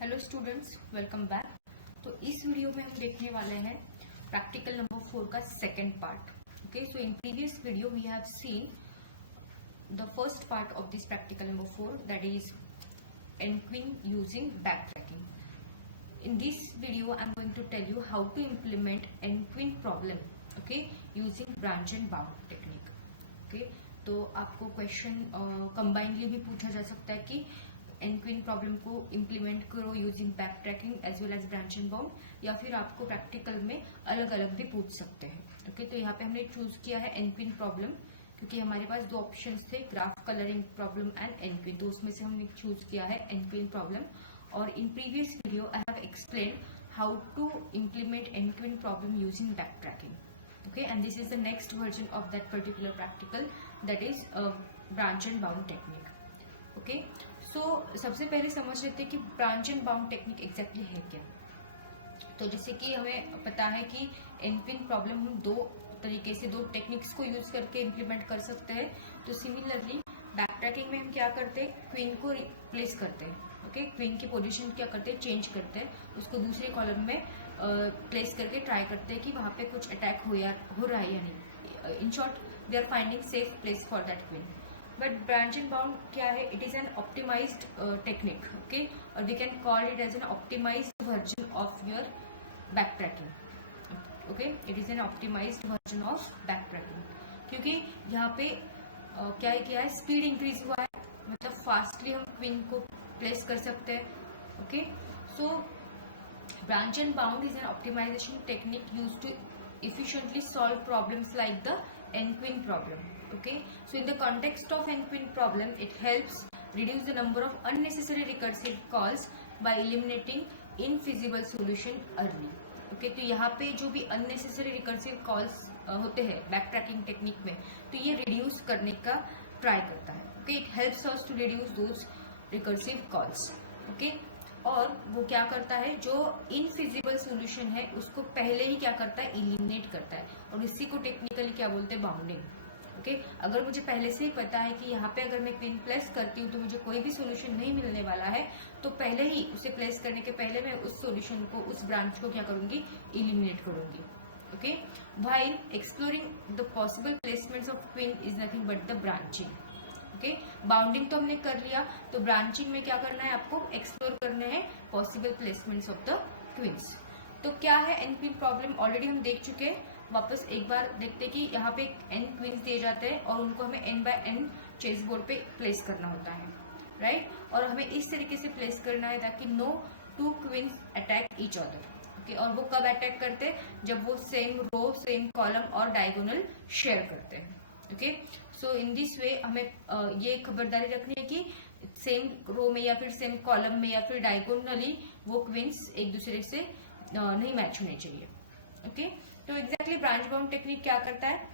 Hello students, welcome back. तो इस video में हम देखने वाले हैं प्रैक्टिकल नंबर 4 का second part. Okay, so in previous video we have seen the first part of this practical number 4, that is NQueen using backtracking. In this video I am going to tell you how to implement NQueen problem, okay, using branch and bound technique. Okay, तो आपको question combinedly भी पूछा जा सकता है कि NQueen problem को implement करो using back tracking as well as branch and bound, या फिर आपको प्रैक्टिकल में अलग अलग भी पूछ सकते हैं. ओके, तो यहाँ पे हमने चूज किया है NQueen प्रॉब्लम क्योंकि हमारे पास दो ऑप्शंस थे, graph colouring problem and NQueen. तो उसमें से हमने चूज किया है NQueen प्रॉब्लम. और in previous video I have explain how to implement NQueen problem using back tracking. Okay, and this is the next version of that particular practical, that is branch and bound technique. Okay, so सबसे पहले समझ लेते हैं कि branch and bound technique exactly है क्या. तो जैसे कि हमें पता है कि NQueen प्रॉब्लम हम दो तरीके से, दो टेक्निक्स को यूज करके इम्प्लीमेंट कर सकते हैं. तो सिमिलरली बैक ट्रैकिंग में हम क्या करते हैं, क्वीन को रिप्लेस करते हैं. ओके, क्वीन की पोजीशन क्या करते हैं, चेंज करते हैं, उसको दूसरे कॉलम में प्लेस करके ट्राई करते हैं कि वहां पे कुछ अटैक हो रहा है या नहीं. In short they are finding safe place for that queen. But branch and bound क्या है, it is an optimized technique. Okay, और we can call it as an optimized version of your backtracking. Okay, it is an optimized version of backtracking क्योंकि यहाँ पे क्या है, speed increase हुआ है, मतलब फास्टली हम क्वीन को प्लेस कर सकते हैं. Okay, so branch and bound is an optimization technique used to efficiently solve problems like the NQueen problem. Okay, so in the context of NQueen problem, it helps reduce the number of unnecessary recursive calls by eliminating infeasible solution early. Okay, तो यहाँ पे जो भी unnecessary recursive calls होते हैं backtracking technique में, तो ये reduce करने का ट्राई करता है. Okay, it helps us to reduce those recursive calls. Okay, और वो क्या करता है, जो इनफिजिबल सोल्यूशन है उसको पहले ही क्या करता है, इलिमिनेट करता है. और इसी को टेक्निकली क्या बोलते हैं, बाउंडिंग. ओके, अगर मुझे पहले से ही पता है कि यहाँ पे अगर मैं क्वीन प्लेस करती हूँ तो मुझे कोई भी सोल्यूशन नहीं मिलने वाला है, तो पहले ही उसे प्लेस करने के पहले मैं उस सोल्यूशन को, उस ब्रांच को क्या करूंगी, इलिमिनेट करूंगी. Okay, while exploring the possible placements of queen is nothing but the branching. Okay, bounding तो हमने कर लिया, तो ब्रांचिंग में क्या करना है, आपको एक्सप्लोर करने हैं possible placements of the queens. तो क्या है NQueen प्रॉब्लम, ऑलरेडी हम देख चुके हैं. वापस एक बार देखते हैं कि यहाँ पे n क्वींस दिए जाते हैं और उनको हमें n by n chess board पे प्लेस करना होता है, राइट. और हमें इस तरीके से प्लेस करना है ताकि no two queens attack each other. Okay, और वो कब अटैक करते हैं, जब वो सेम रो, सेम कॉलम और डायगोनल शेयर करते हैं. Okay, so in this way हमें ये खबरदारी रखनी है कि सेम रो में या फिर सेम कॉलम में या फिर डायगोनली वो क्वींस एक दूसरे से नहीं मैच होने चाहिए. ओके, तो एग्जैक्टली ब्रांच बाउंड टेक्निक क्या करता है,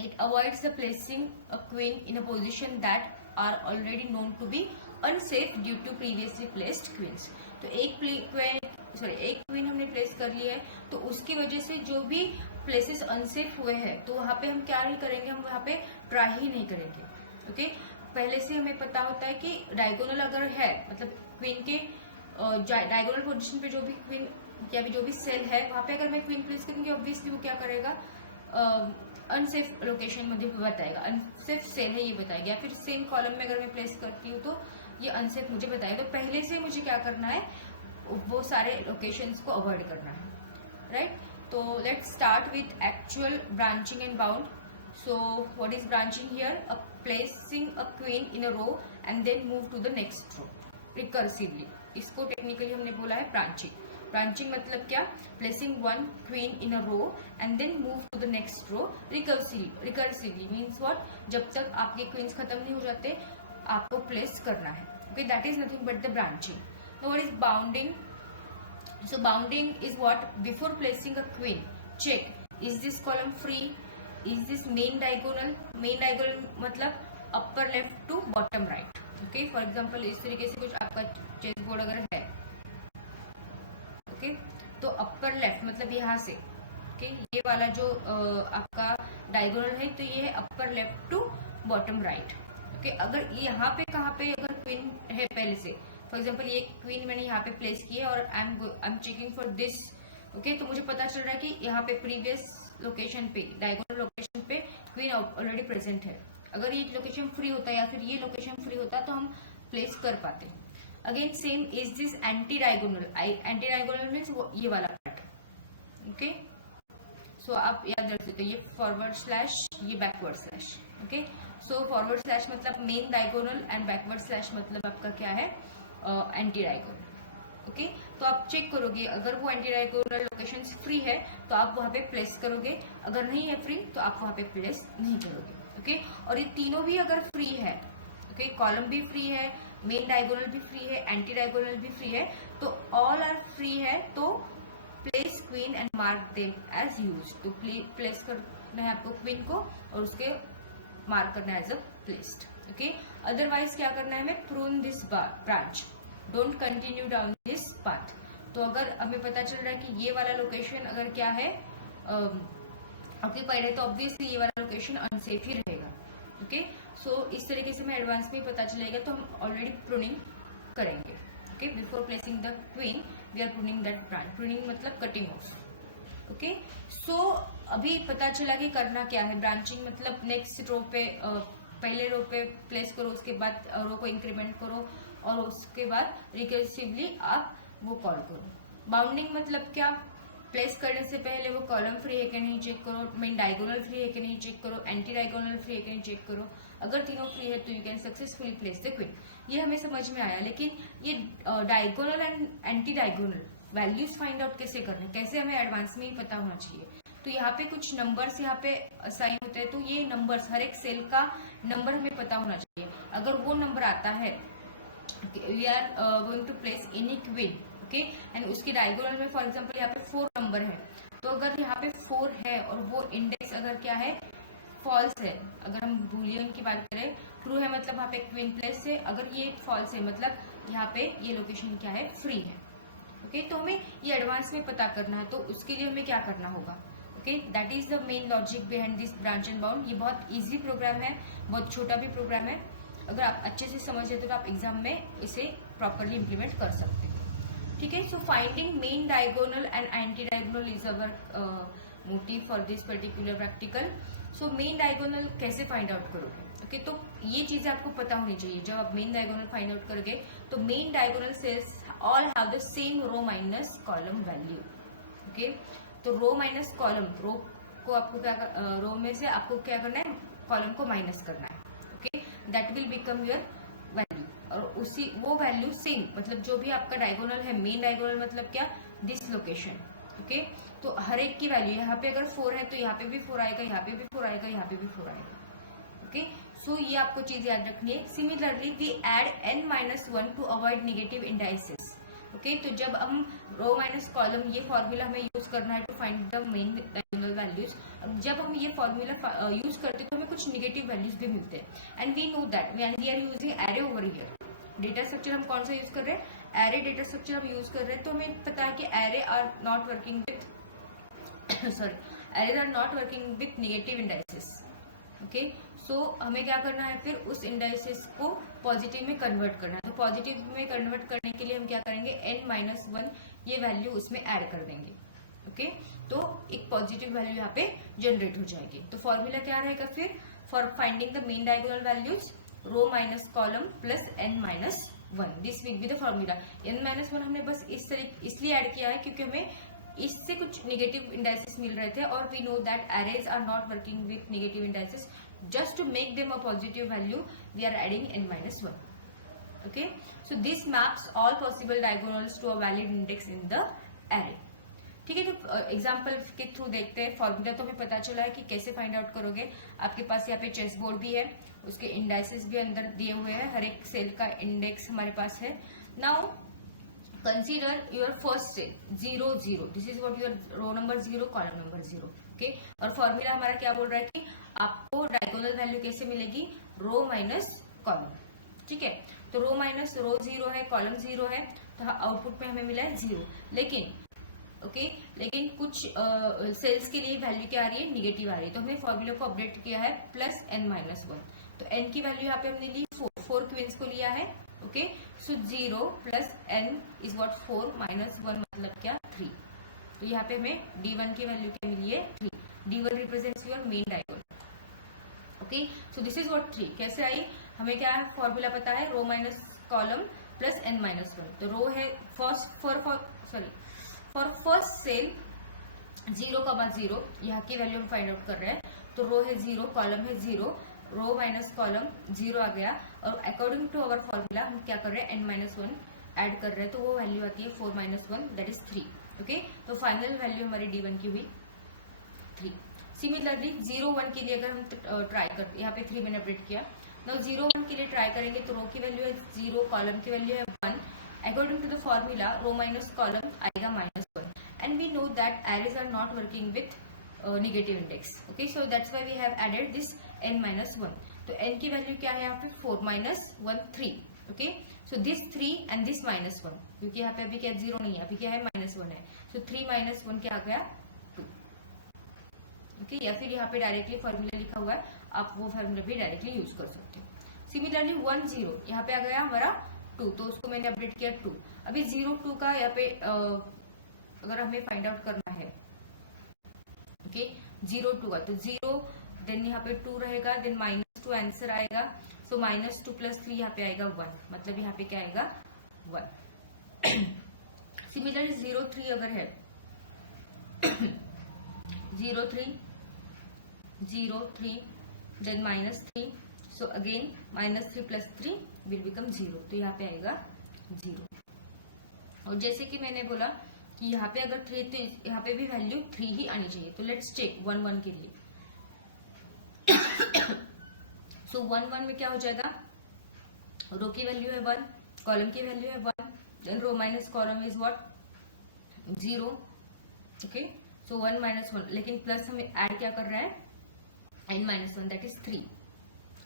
it avoids the placing a queen in a position that are already known to be unsafe due to previously placed queens. तो एक क्वीन हमने प्लेस कर ली है, तो उसकी वजह से जो भी प्लेसेस अनसेफ हुए हैं, तो वहां पे हम क्या नहीं करेंगे, हम वहां पे ट्राई ही नहीं करेंगे. ओके, पहले से हमें पता होता है कि डायगोनल अगर है, मतलब क्वीन के डायगोनल पोजीशन पे जो भी क्वीन या भी जो भी सेल है, वहां पे अगर मैं क्वीन प्लेस करूंगी, ऑब्वियसली वो क्या करेगा, अनसेफ लोकेशन मध्ये बताएगा, अनसेफ सेल है ये बताएगा. या फिर सेम कॉलम में अगर मैं प्लेस करती हूँ तो ये अनसेफ मुझे बताएगा. तो पहले से मुझे क्या करना है, वो सारे लोकेशंस को अवॉइड करना है, राइट. तो let's start with actual branching and bound. So what is branching here, placing a queen in a row and then move to the next row recursively. इसको टेक्निकली हमने बोला है ब्रांचिंग. ब्रांचिंग मतलब क्या, placing one queen in a row and then move to the next row recursively means what, जब तक आपके queen's खत्म नहीं हो जाते आपको प्लेस करना है. Okay, that is nothing but the branching. Now what is bounding. So bounding is what, before placing a queen, check is this column free, is this main diagonal मतलब upper left to bottom right. Okay, for example इस तरीके से कुछ आपका chess board अगर है, okay, तो upper left मतलब यहाँ से, okay, ये वाला जो आपका डायगोनल है, तो ये है upper left to bottom right. Okay, अगर यहाँ पे कहाँ पे अगर क्वीन है पहले से, फॉर एग्जाम्पल ये क्वीन मैंने यहाँ पे प्लेस की है और I am checking for this, okay. तो मुझे पता चल रहा है कि यहाँ पे प्रीवियस लोकेशन पे, डायगोनल लोकेशन पे क्वीन ऑलरेडी प्रेजेंट है। अगर ये लोकेशन फ्री होता या फिर ये लोकेशन फ्री होता तो हम प्लेस कर पाते। Again same is this anti diagonal, anti diagonal means ये वाला पार्ट, ओके। सो आप याद रख सकते हो, ये फॉरवर्ड स्लैश, ये backward slash, okay. So forward slash मतलब main diagonal and backward slash मतलब आपका क्या है, एंटी डायगोनल, ओके। तो आप चेक करोगे, अगर वो एंटी डायगोनल लोकेशन फ्री है तो आप वहां पे प्लेस करोगे, अगर नहीं है फ्री तो आप वहां पे प्लेस नहीं करोगे, ओके। और ये तीनों भी अगर फ्री है, ओके, कॉलम भी फ्री है, मेन डायगोनल भी फ्री है, एंटी डायगोनल भी फ्री है, तो ऑल आर फ्री है, तो place queen and mark them as use. तो प्लेस करना है आपको क्वीन को और उसके मार्क करना है as a placed, okay. Otherwise क्या करना है, हमें prune this branch, don't continue down this path. तो अगर हमें पता चल रहा है कि ये वाला लोकेशन अगर क्या है ऑक्यूपाइड है, तो ऑब्वियसली ये वाला लोकेशन अनसेफ ही रहेगा, ओके। सो इस तरीके से हमें एडवांस में पता चलेगा, तो हम ऑलरेडी प्रूनिंग करेंगे, okay. Before placing the queen we are pruning that branch. Pruning मतलब कटिंग ऑफ, ओके। सो अभी पता चला कि करना क्या है। ब्रांचिंग मतलब नेक्स्ट रो पे, पहले रो पे प्लेस करो, उसके बाद रो को इंक्रीमेंट करो और उसके बाद रिकर्सिवली आप वो कॉल करो। बाउंडिंग मतलब क्या, प्लेस करने से पहले वो कॉलम फ्री है कि नहीं चेक करो, मेन डायगोनल फ्री है कि नहीं चेक करो, एंटी डायगोनल फ्री है कि नहीं चेक करो। अगर तीनों फ्री है तो you can successfully place the queen. ये हमें समझ में आया, लेकिन ये diagonal and anti diagonal values find out कैसे करना है, कैसे हमें एडवांस में ही पता होना चाहिए। तो यहाँ पे कुछ नंबर्स यहाँ पे असाइन होते हैं, तो ये नंबर्स, हर एक सेल का नंबर हमें पता होना चाहिए। अगर वो नंबर आता है, we are going to place any queen, okay, and उसकी डायगोनल में फॉर एग्जांपल यहाँ पे 4 नंबर है, तो अगर यहाँ पे 4 है और वो इंडेक्स अगर क्या है, फॉल्स है, अगर हम बूलियन की बात करें, ट्रू है मतलब वहाँ पे क्वीन प्लेस है, अगर ये फॉल्स है मतलब यहाँ पे ये लोकेशन क्या है, फ्री है, ओके। तो हमें ये एडवांस में पता करना है, तो उसके लिए हमें क्या करना होगा, okay. That is the main logic behind this branch and bound. ये बहुत इजी प्रोग्राम है, बहुत छोटा भी प्रोग्राम है। अगर आप अच्छे से समझ लेते तो आप एग्जाम में इसे प्रॉपरली इंप्लीमेंट कर सकते हैं, ठीक है। So finding main diagonal and anti diagonal is our motive for this particular practical. So main diagonal कैसे फाइंड आउट करोगे, ओके। तो ये चीजें आपको पता होनी चाहिए। जब आप मेन डायगोनल फाइंड आउट करोगे तो main diagonal cells all have the same row minus column value, okay. तो रो माइनस कॉलम, रो को आपको क्या, रो में से आपको क्या करना है, कॉलम को माइनस करना है, okay. That will become your value, और उसी वो वैल्यू सेम, मतलब जो भी आपका डायगोनल है, मेन डायगोनल मतलब क्या, दिस लोकेशन, ओके। तो हर एक की वैल्यू, यहाँ पे अगर 4 है तो यहाँ पे भी 4 आएगा, यहाँ पे भी 4 आएगा, यहाँ पे भी 4 आएगा, ओके। सो ये आपको चीज याद रखनी है। Similarly we add n-1 to avoid negative indices, okay. तो जब हम रो माइनस कॉलम, ये फॉर्मूला हमें यूज करना है to find the main diagonal values. जब हम ये फॉर्मूला यूज करते हैं तो हमें कुछ नेगेटिव वैल्यूज भी मिलते हैं, and we know that we are using array over here. Data structure हम कौन सा यूज कर रहे हैं, एरे डेटा स्ट्रक्चर हम यूज कर रहे हैं। तो हमें पता है कि array are not working with array are not working with negative indices, okay. So हमें क्या करना है, फिर उस इंडाइसेस को पॉजिटिव में कन्वर्ट करना है। तो पॉजिटिव में कन्वर्ट करने के लिए हम क्या करेंगे, n-1 ये वैल्यू उसमें ऐड कर देंगे, ओके। तो एक पॉजिटिव वैल्यू यहाँ पे जनरेट हो जाएगी। तो फॉर्मूला क्या रहेगा फिर, for finding the main diagonal values, row minus column plus n-1, this will be the formula. n-1 हमने बस इसलिए ऐड किया है क्योंकि हमें इससे कुछ नेगेटिव इंडाइसेस मिल रहे थे, और we know that arrays are not working with negative indices. Just to make them a positive value, we are adding n-1. Okay, so this maps all possible diagonals to a valid index in the array. ठीक है, तो example के through देखते हैं। Formula तो हमें पता चला है कि कैसे फाइंड आउट करोगे। आपके पास यहाँ पे चेस बोर्ड भी है, उसके इंडाइसेस भी अंदर दिए हुए हैं, हर एक सेल का इंडेक्स हमारे पास है। Now consider your first cell 0 0, this is what your row number 0, column number 0, okay. और फॉर्मूला हमारा क्या बोल रहा है कि आपको डायगोनल वैल्यू कैसे मिलेगी, रो माइनस कॉलम, ठीक है। तो रो माइनस रो 0 है, कॉलम 0 है, तो आउटपुट में हमें मिला है 0। लेकिन ओके, लेकिन कुछ सेल्स के लिए वैल्यू क्या आ रही है, निगेटिव आ रही है। तो हमने फॉर्मूला को अपडेट किया है प्लस n-1। तो n की वैल्यू यहाँ पे हमने ली 4 क्वींस को लिया है। Okay, so 0 plus n is what 4 minus 1 मतलब क्या 3। तो यहाँ पे हमें d1 की वैल्यू क्या मिली है 3। d1 represents your main diagonal. Okay, so this is what 3 कैसे आई, हमें क्या है फॉर्मूला पता है, row minus column plus n minus 1। तो रो है फॉर फर्स्ट सेल 0,0, यहाँ की वैल्यू हम फाइंड आउट कर रहे हैं। तो रो है 0, कॉलम है 0, रो माइनस कॉलम 0 आ गया, और अकॉर्डिंग टू अवर फॉर्मूला हम क्या कर रहे हैं n माइनस 1 ऐड कर रहे हैं, तो वो वैल्यू आती है 4 माइनस 1 दैट इज 3। ओके, तो फाइनल वैल्यू हमारी d1 की हुई 3। सिमिलरली 0,1 के लिए अगर हम ट्राई करते, यहाँ पे 3 मैंने अपडेट किया। नाउ 0,1 के लिए ट्राई करेंगे तो रो की वैल्यू है 0, कॉलम की वैल्यू है 1। According to the formula row minus column आएगा -1, and we know that arrays are not working with negative index. Okay, so that's why we have added this n minus 1। तो n की value क्या है यहाँ पे 4 minus 1 3। Okay, so this 3 and this -1, क्योंकि यहाँ पे अभी क्या 0 नहीं है, अभी क्या है -1 है। सो 3 माइनस 1 क्या आ गया 2। ओके, या फिर यहाँ पे डायरेक्टली फॉर्मूला लिखा हुआ है, आप वो फॉर्मूला भी डायरेक्टली यूज कर सकते हो। सिमिलरली 1 0 यहाँ पे आ गया हमारा 2, तो उसको मैंने अपडेट किया 2। अभी 0 2 का यहाँ पे अगर हमें फाइंड आउट करना है, ओके 0 2 का, तो 0 देन यहाँ पे 2 रहेगा, देन -2 आंसर आएगा। सो -2 प्लस 3 यहाँ पे आएगा 1, मतलब यहाँ पे क्या आएगा 1। सिमिलरली 0 3 अगर है 0 3 0 3 then -3, so again -3 plus 3 will become 0, तो यहाँ पे आएगा 0। और जैसे कि मैंने बोला कि यहाँ पे अगर 3 तो यहाँ पे भी वैल्यू 3 ही आनी चाहिए। तो लेट्स चेक 1 1 के लिए। सो 1 1 में क्या हो जाएगा, रो की वैल्यू है 1, कॉलम की वैल्यू है 1, then row minus column is what 0। Okay, so 1 minus 1, लेकिन प्लस हमें ऐड क्या कर रहा है n minus 1 that is 3।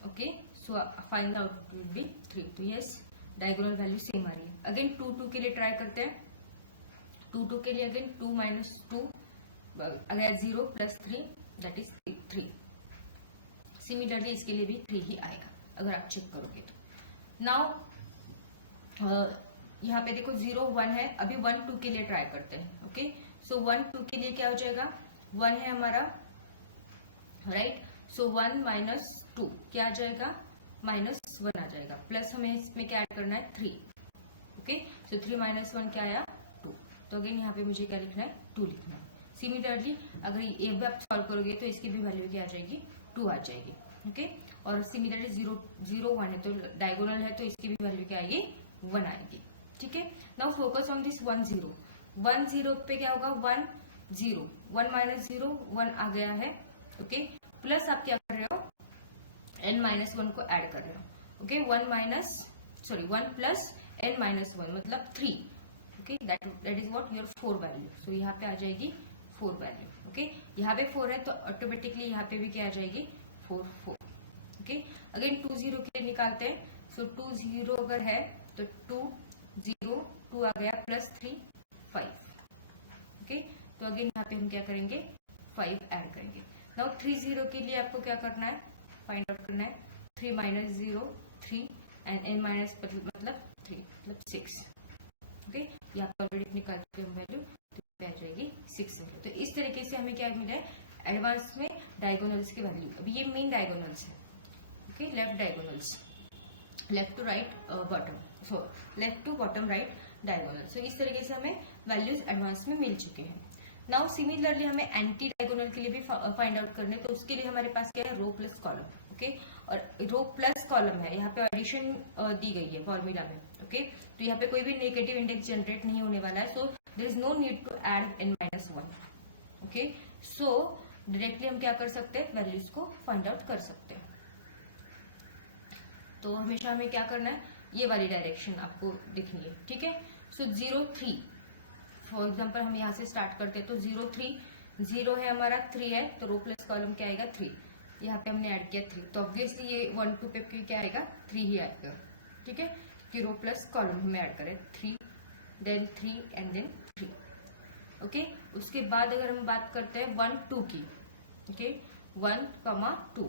Okay, so find out will be 3। तो यस, डायगोनल वैल्यू सेम आ रही है। अगेन 2 2 के लिए ट्राई करते हैं। 2 2 के लिए again 2 minus 2 again 0 plus 3 that is 3। Similarly इसके लिए भी 3 ही आएगा अगर आप चेक करोगे तो। नाउ यहाँ पे देखो 0 1 है, अभी 1 2 के लिए ट्राई करते हैं। ओके, सो 1 2 के लिए क्या हो जाएगा, 1 है हमारा, राइट। सो 1 माइनस 2 क्या आ जाएगा -1 आ जाएगा, प्लस हमें इसमें क्या ऐड करना है 3। ओके, सो 3 माइनस 1 क्या आया 2। तो अगेन यहाँ पे मुझे क्या लिखना है 2 लिखना है। सिमिलरली अगर ये भी आप सॉल्व करोगे तो इसकी भी वैल्यू क्या आ जाएगी 2 आ जाएगी। ओके, और सिमिलरली 0 0 1 है तो डायगोनल है, तो इसकी भी वैल्यू क्या आएगी 1 आएगी। ठीक है, नाउ फोकस ऑन दिस 1 0। 1 0 पे क्या होगा 1 0, 1 माइनस 0 1 आ गया है। ओके, प्लस आप क्या कर रहे हो n माइनस 1 को ऐड कर रहे हो। ओके, 1 प्लस n माइनस 1 मतलब 3। Okay, that is what your 4 value. So यहाँ पे आ जाएगी 4 वैल्यू। ओके, यहाँ पे 4 है तो ऑटोमेटिकली यहाँ पे भी क्या आ जाएगी 4 4। ओके, अगेन 2 0 के लिए निकालते हैं। सो 2 0 अगर है तो 2 0 2 आ गया प्लस 3 5। ओके, तो अगेन यहाँ पे हम क्या करेंगे 5 ऐड करेंगे। नाउ 3 0 के लिए आपको क्या करना है फाइंड आउट करना है 3 माइनस 0 3 एंड n माइनस मतलब 3 मतलब 6। ओके, यहाँ पे ऑलरेडी निकाल चुके हम वैल्यू, तो आ जाएगी 6 वैल्यू। तो इस तरीके से हमें क्या मिला है एडवांस में डायगोनल्स की वैल्यू। अभी ये मेन डायगोनल्स है। Okay, left diagonals, left to right bottom, so left to bottom right diagonal. So इस तरीके से हमें वैल्यूज एडवांस में मिल चुके हैं। नाउ सिमिलरली हमें एंटी डायगोनल के लिए भी फाइंड आउट करने, तो उसके लिए हमारे पास क्या है रो प्लस कॉलम। ओके, और रो प्लस कॉलम है, यहाँ पे एडिशन दी गई है फॉर्मूला में। ओके, तो यहाँ पे कोई भी नेगेटिव इंडेक्स जनरेट नहीं होने वाला है, so there is no need to add n minus 1। Okay, so directly हम क्या कर सकते हैं वैल्यूज को फाइंड आउट कर सकते हैं। तो हमेशा हमें क्या करना है ये वाली डायरेक्शन आपको दिखनी है। ठीक है, सो 0 3 फॉर एग्जाम्पल हम यहाँ से स्टार्ट करते हैं। तो 0 3 0 है हमारा, 3 है तो रो प्लस कॉलम क्या आएगा 3। यहाँ पे हमने ऐड किया 3, तो ऑब्वियसली ये 1 2 पे क्या आएगा 3 ही आएगा। ठीक है, कि रो प्लस कॉलम हमें ऐड करें 3 देन 3 एंड देन 3। ओके, उसके बाद अगर हम बात करते हैं 1 2 की, ओके 1 2।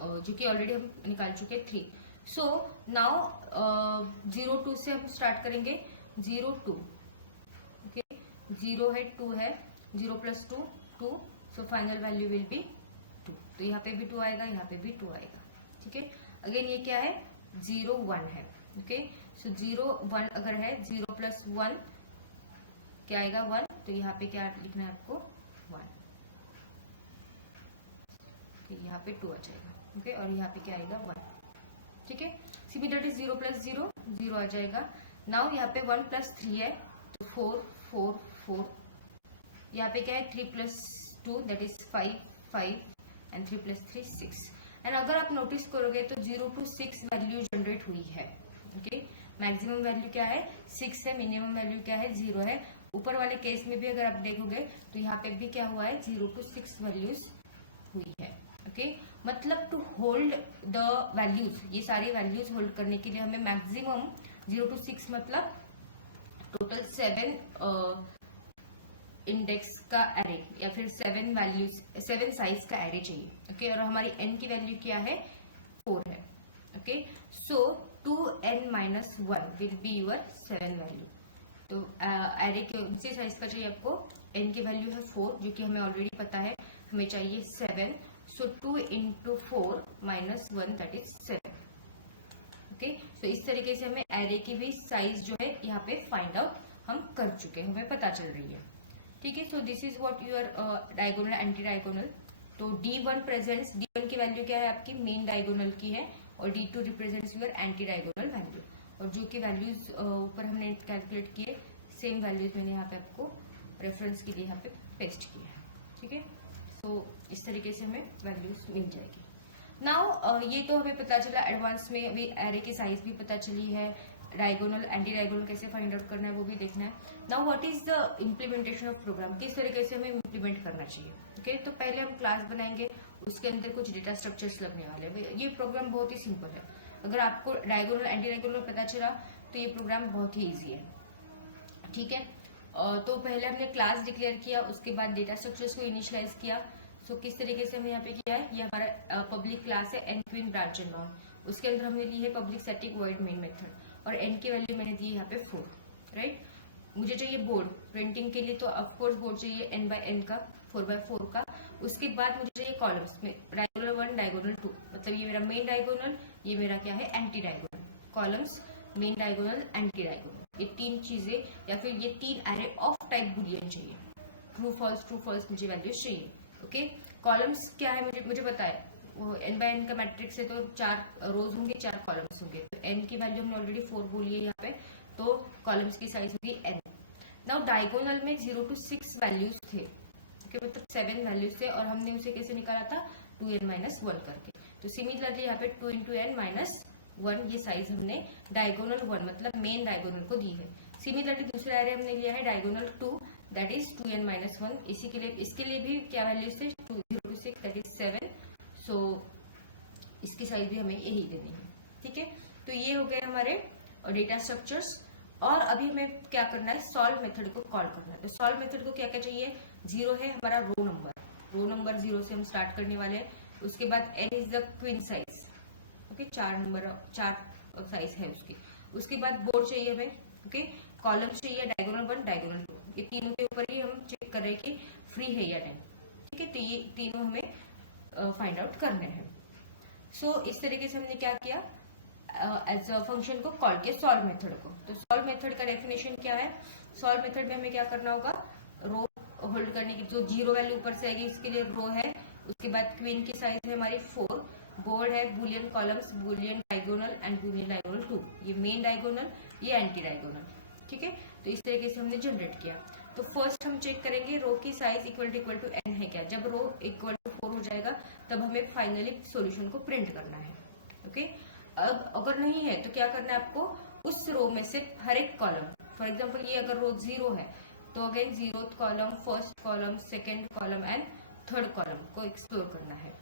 जो कि ऑलरेडी हम निकाल चुके हैं 3. सो नाउ 0 2 से हम स्टार्ट करेंगे. 0 2. ओके, 0 है, 2 है, 0 plus 2 2. So final value will be 2. तो यहाँ पे भी 2 आएगा, यहाँ पे भी 2 आएगा. ठीक है. अगेन ये क्या है? 0 1 है. ओके, सो 0 1 अगर है, 0 प्लस 1 क्या आएगा? 1. तो यहाँ पे क्या लिखना है आपको? 1. तो यहाँ पे 2 आ जाएगा. ओके, और यहाँ पे क्या आएगा? 1. ठीक है. सिमिलरली 0 प्लस 0 0 आ जाएगा. नाउ यहाँ पे 1 प्लस 3 है, तो 4 4 4. यहाँ पे क्या है? 3 plus 2 that is 5 5 and 3 plus 3 6. And अगर आप नोटिस करोगे तो 0 to 6 वैल्यू जनरेट हुई है. ओके, मैक्सिमम वैल्यू क्या है? 6 है. मिनिमम वैल्यू क्या है? 0 है. ऊपर वाले केस में भी अगर आप देखोगे तो यहाँ पे भी क्या हुआ है? 0 to 6 वैल्यूज हुई है. ओके, मतलब टू होल्ड द वैल्यूज, ये सारी वैल्यूज होल्ड करने के लिए हमें मैक्सिमम 0 to 6 मतलब टोटल 7 इंडेक्स का एरे या फिर 7 वैल्यूज 7 साइज का एरे चाहिए. ओके, और हमारी n की वैल्यू क्या है? 4 है. Okay, so 2n-1 will be your 7 value. तो एरे के उसी साइज का चाहिए आपको. n की वैल्यू है 4 जो कि हमें ऑलरेडी पता है. हमें चाहिए 7. So 2 into 4 minus 1 that is 7. Okay, so इस तरीके से हमें एरे की भी साइज जो है यहाँ पे फाइंड आउट हम कर चुके हैं, हमें पता चल रही है. ठीक है. So this is what your diagonal anti diagonal. तो D1 प्रेजेंट्स, D1 की वैल्यू क्या है? आपकी मेन डायगोनल की है, और D2 represents your anti diagonal value. और जो कि वैल्यूज ऊपर हमने कैलकुलेट किए, सेम वैल्यूज मैंने यहाँ पे आपको रेफरेंस के लिए यहाँ पे पेस्ट किया है. ठीक है. सो इस तरीके से हमें वैल्यूज मिल जाएगी. नाउ ये तो हमें पता चला. एडवांस में अभी एरे की साइज भी पता चली है, डायगोनल एंटी डायगोनल कैसे फाइंड आउट करना है वो भी देखना है. Now what is the implementation of program, किस तरीके से हमें इम्प्लीमेंट करना चाहिए. ओके, तो पहले हम क्लास बनाएंगे, उसके अंदर कुछ डेटा स्ट्रक्चर्स लगने वाले हैं. ये प्रोग्राम बहुत ही सिंपल है. अगर आपको डायगोनल एंटी डायगोनल पता चला तो ये प्रोग्राम बहुत ही ईजी है. ठीक है. तो पहले हमने क्लास डिक्लेयर किया, उसके बाद डेटा स्ट्रक्चर्स को इनिशियलाइज किया. सो किस तरीके से हमने यहाँ पे किया है? ये हमारा पब्लिक क्लास है n queen branch and bound. उसके अंदर हमने ली है public static void main method, और n की वैल्यू मैंने दी है यहाँ पे 4. राइट. मुझे चाहिए बोर्ड प्रिंटिंग के लिए, तो ऑफकोर्स बोर्ड चाहिए n/n का, 4x4 का. उसके बाद मुझे चाहिए कॉलम्स में डायगोनल 1 डायगोनल 2, मतलब ये मेरा मेन डायगोनल, ये मेरा क्या है? Anti diagonal. Columns, main diagonal, anti diagonal, ये 3 चीजें या फिर ये 3 एरे ऑफ टाइप बुलियन चाहिए. ट्रू फॉल्स मुझे वैल्यूज चाहिए. ओके, कॉलम्स क्या है? मुझे पता है वो n/n का मैट्रिक्स है, तो 4 रोज होंगे, 4 कॉलम्स होंगे. तो n की वैल्यू हमने ऑलरेडी 4 बोली है यहाँ पे, तो कॉलम्स की साइज होगी n. नाउ डायगोनल में 0 to 6 वैल्यूज थे. ओके, मतलब 7 वैल्यूज थे, और हमने उसे कैसे निकाला था? 2n-1 करके. तो सिमिलरली यहाँ पे 2 into n-1 ये साइज हमने डायगोनल 1 मतलब मेन डायगोनल को दी है. सिमिलरली दूसरा एरे हमने लिया है डायगोनल 2 दैट इज 2n-1. इसी के लिए इसके लिए भी क्या वैल्यूज थे? 0 to 6 दैट इज 7. सो इसकी साइज भी हमें यही देनी है. ठीक है. तो ये हो गए हमारे डेटा स्ट्रक्चर्स. और अभी हमें क्या करना है? सॉल्व मेथड को कॉल करना है. तो सॉल्व मेथड को क्या क्या चाहिए? 0 है हमारा रो नंबर 0 से हम स्टार्ट करने वाले हैं. उसके बाद n is the queen size. Okay, 4 size है उसकी. उसके बाद बोर्ड चाहिए हमें. ओके, कॉलम्स चाहिए डायगोनल 1 डायगोनल 2. ये तीनों के ऊपर ही हम चेक कर रहे हैं कि फ्री है या नहीं. ठीक है. तो ये तीनों हमें फाइंड आउट करने हैं. सो इस तरीके से हमने क्या किया? एज अ फंक्शन को कॉल किया सॉल्व मेथड को. तो सॉल्व मेथड का डेफिनेशन क्या है? सॉल्व मेथड में हमें क्या करना होगा? रो होल्ड करने की, जो 0 वैल्यू ऊपर से आएगी उसके लिए रो है. उसके बाद क्वीन की साइज है हमारी 4. बोर्ड है Boolean columns, Boolean diagonal and Boolean diagonal 2. ये मेन डायगोनल, ये एंटी डायगोनल. ठीक है. तो इस तरीके से हमने जनरेट किया. तो फर्स्ट हम चेक करेंगे रो की साइज इक्वल टू n है क्या. जब रो इक्वल टू 4 हो जाएगा तब हमें फाइनली सॉल्यूशन को प्रिंट करना है. ओके. अब अगर नहीं है तो क्या करना है आपको? उस रो में से हर एक कॉलम, फॉर एग्जाम्पल ये अगर रो 0 है तो again 0th column, first column, second column and third column को एक्सप्लोर करना है.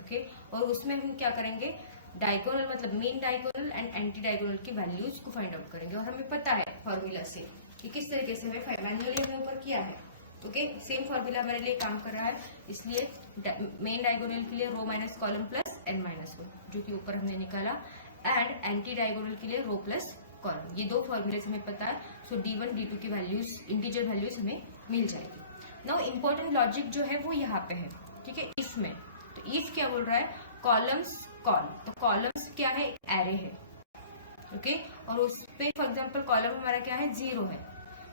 ओके. और उसमें हम क्या करेंगे? डायगोनल मतलब main diagonal and anti diagonal की वैल्यूज को फाइंड आउट करेंगे. और हमें पता है फॉर्मूला से कि किस तरीके से हमें मैन्युअली हमने ऊपर किया है. ओके, सेम फॉर्मूला हमारे लिए काम कर रहा है, इसलिए मेन डायगोनल के लिए row minus column plus n minus one, जो कि ऊपर हमने निकाला, एंड एंटी डायगोनल के लिए रो प्लस कॉलम। ये दो फॉर्मूले हमें पता है, सो d1 d2 की वैल्यूज, इंटीजर वैल्यूज हमें मिल जाएगी। नाउ इंपॉर्टेंट लॉजिक जो है वो यहाँ पे है, ठीक है, इफ में। तो इफ क्या बोल रहा है, कॉलम्स कॉल, तो कॉलम्स क्या है, एक एरे है, ओके, और उस पे फॉर एग्जाम्पल कॉलम हमारा क्या है, 0 है,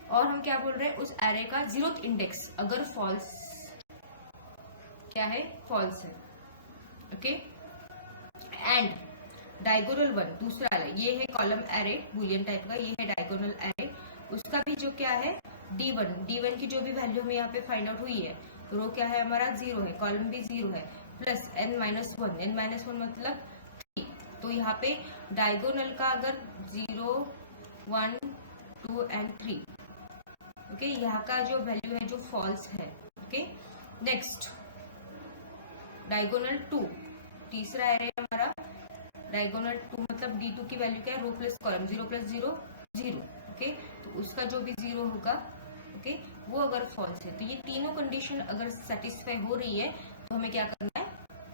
और हम क्या बोल रहे हैं, उस एरे का 0th इंडेक्स अगर फॉल्स, क्या है, फॉल्स है, ओके, एंड डायगोनल वन दूसरा एरे, ये है कॉलम एरे बुलियन टाइप का, ये है डायगोनल एरे, उसका भी जो क्या है, d1 की जो भी वैल्यू हमें यहाँ पे फाइंड आउट हुई है, रो क्या है हमारा 0 है, कॉलम भी 0 है, प्लस n माइनस वन मतलब 3, तो यहाँ पे डायगोनल का अगर 0 1 2 एंड 3, ओके, यहाँ का जो वैल्यू है जो फॉल्स है, ओके। नेक्स्ट डायगोनल 2, तीसरा एरे हमारा डायगोनल 2 मतलब d2 की वैल्यू क्या है, रो प्लस कॉलम, 0 प्लस 0 0, ओके, तो उसका जो भी 0 होगा, ओके, वो अगर फॉल्स है, तो ये तीनों कंडीशन अगर सेटिस्फाई हो रही है तो हमें क्या करना है,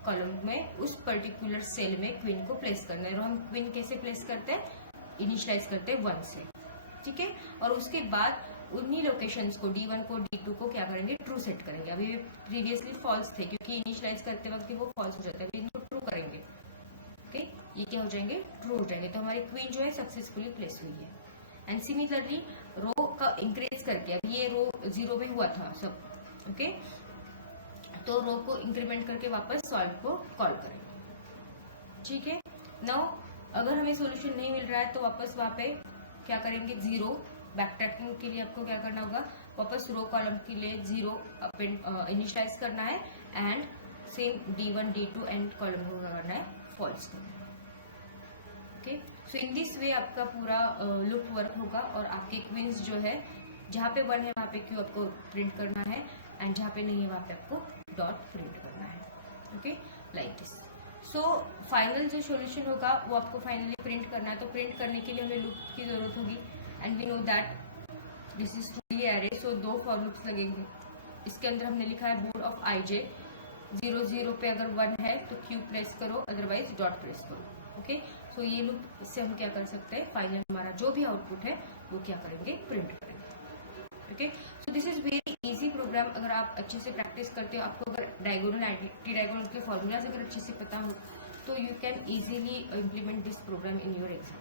कॉलम में उस पर्टिकुलर सेल में क्वीन को प्लेस करना है। और हम क्वीन कैसे प्लेस करते हैं, इनिशियलाइज करते हैं 1 से, ठीक है, और उसके बाद उन्हीं लोकेशंस को d1 को d2 को क्या करेंगे, ट्रू सेट करेंगे। अभी प्रीवियसली फॉल्स थे क्योंकि इनिशियलाइज करते वक्त वो फॉल्स हो जाता है, इनको ट्रू करेंगे, ओके, ये क्या हो जाएंगे, ट्रू हो जाएंगे, तो हमारी क्वीन जो है सक्सेसफुली प्लेस हुई है। एंड सिमिलरली रो का इंक्रीज करके, अब ये रो 0 में हुआ था सब, ओके, तो रो को इंक्रीमेंट करके वापस सॉल्व को कॉल करेंगे, ठीक है। नाउ अगर हमें सोल्यूशन नहीं मिल रहा है तो वापस वहां पे क्या करेंगे, 0 बैकट्रैकिंग के लिए आपको क्या करना होगा, वापस रो कॉलम के लिए 0 इनिशियलाइज करना है, and same d1 d2 and column को करना है फॉल्स करना है, okay. So in this way आपका पूरा लूप वर्क होगा, और आपके क्वींस जो है जहाँ पे 1 है वहाँ पे क्यू आपको प्रिंट करना है, एंड जहाँ पे नहीं है वहाँ पे आपको डॉट प्रिंट करना है, okay, like this. So final जो सॉल्यूशन होगा वो आपको फाइनली प्रिंट करना है, तो प्रिंट करने के लिए हमें लूप की जरूरत होगी, and we know that this is truly array, so 2 for loops लगेंगे। इसके अंदर हमने लिखा है बोर्ड ऑफ ij, 0 0 पे अगर 1 है तो क्यू प्रेस करो, अदरवाइज डॉट प्रेस करो, ओके। सो ये लूप, इससे हम क्या कर सकते हैं, फाइनल हमारा जो भी आउटपुट है वो क्या करेंगे, प्रिंट करेंगे, okay. So this is very easy program, अगर आप अच्छे से प्रैक्टिस करते हो, आपको अगर डायगोनल एंटी डायगोनल के फॉर्मूलाज अगर अच्छे से पता हो तो you can easily implement this program in your exam.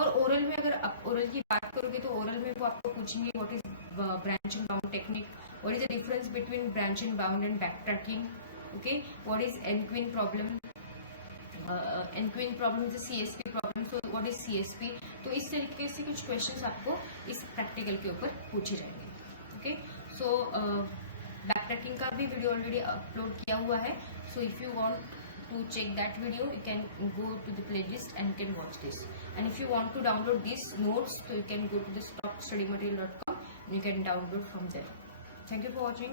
और ओरल में अगर आप ओरल की बात करोगे तो ओरल में वो आपको पूछेंगे what is branch and bound technique, what is the difference between branch and bound and back tracking, okay, what is N-queen problem, N-queen problem is CSP problem, so what is CSP। तो इस तरीके से कुछ questions आपको इस practical के ऊपर पूछे जाएंगे, ओके। सो बैक ट्रैकिंग का भी वीडियो ऑलरेडी अपलोड किया हुआ है, so if you want to check that video you can go to the playlist and you can watch this, and if you want to download these notes so you can go to the stockstudymaterial.com and you can download from there. Thank you for watching.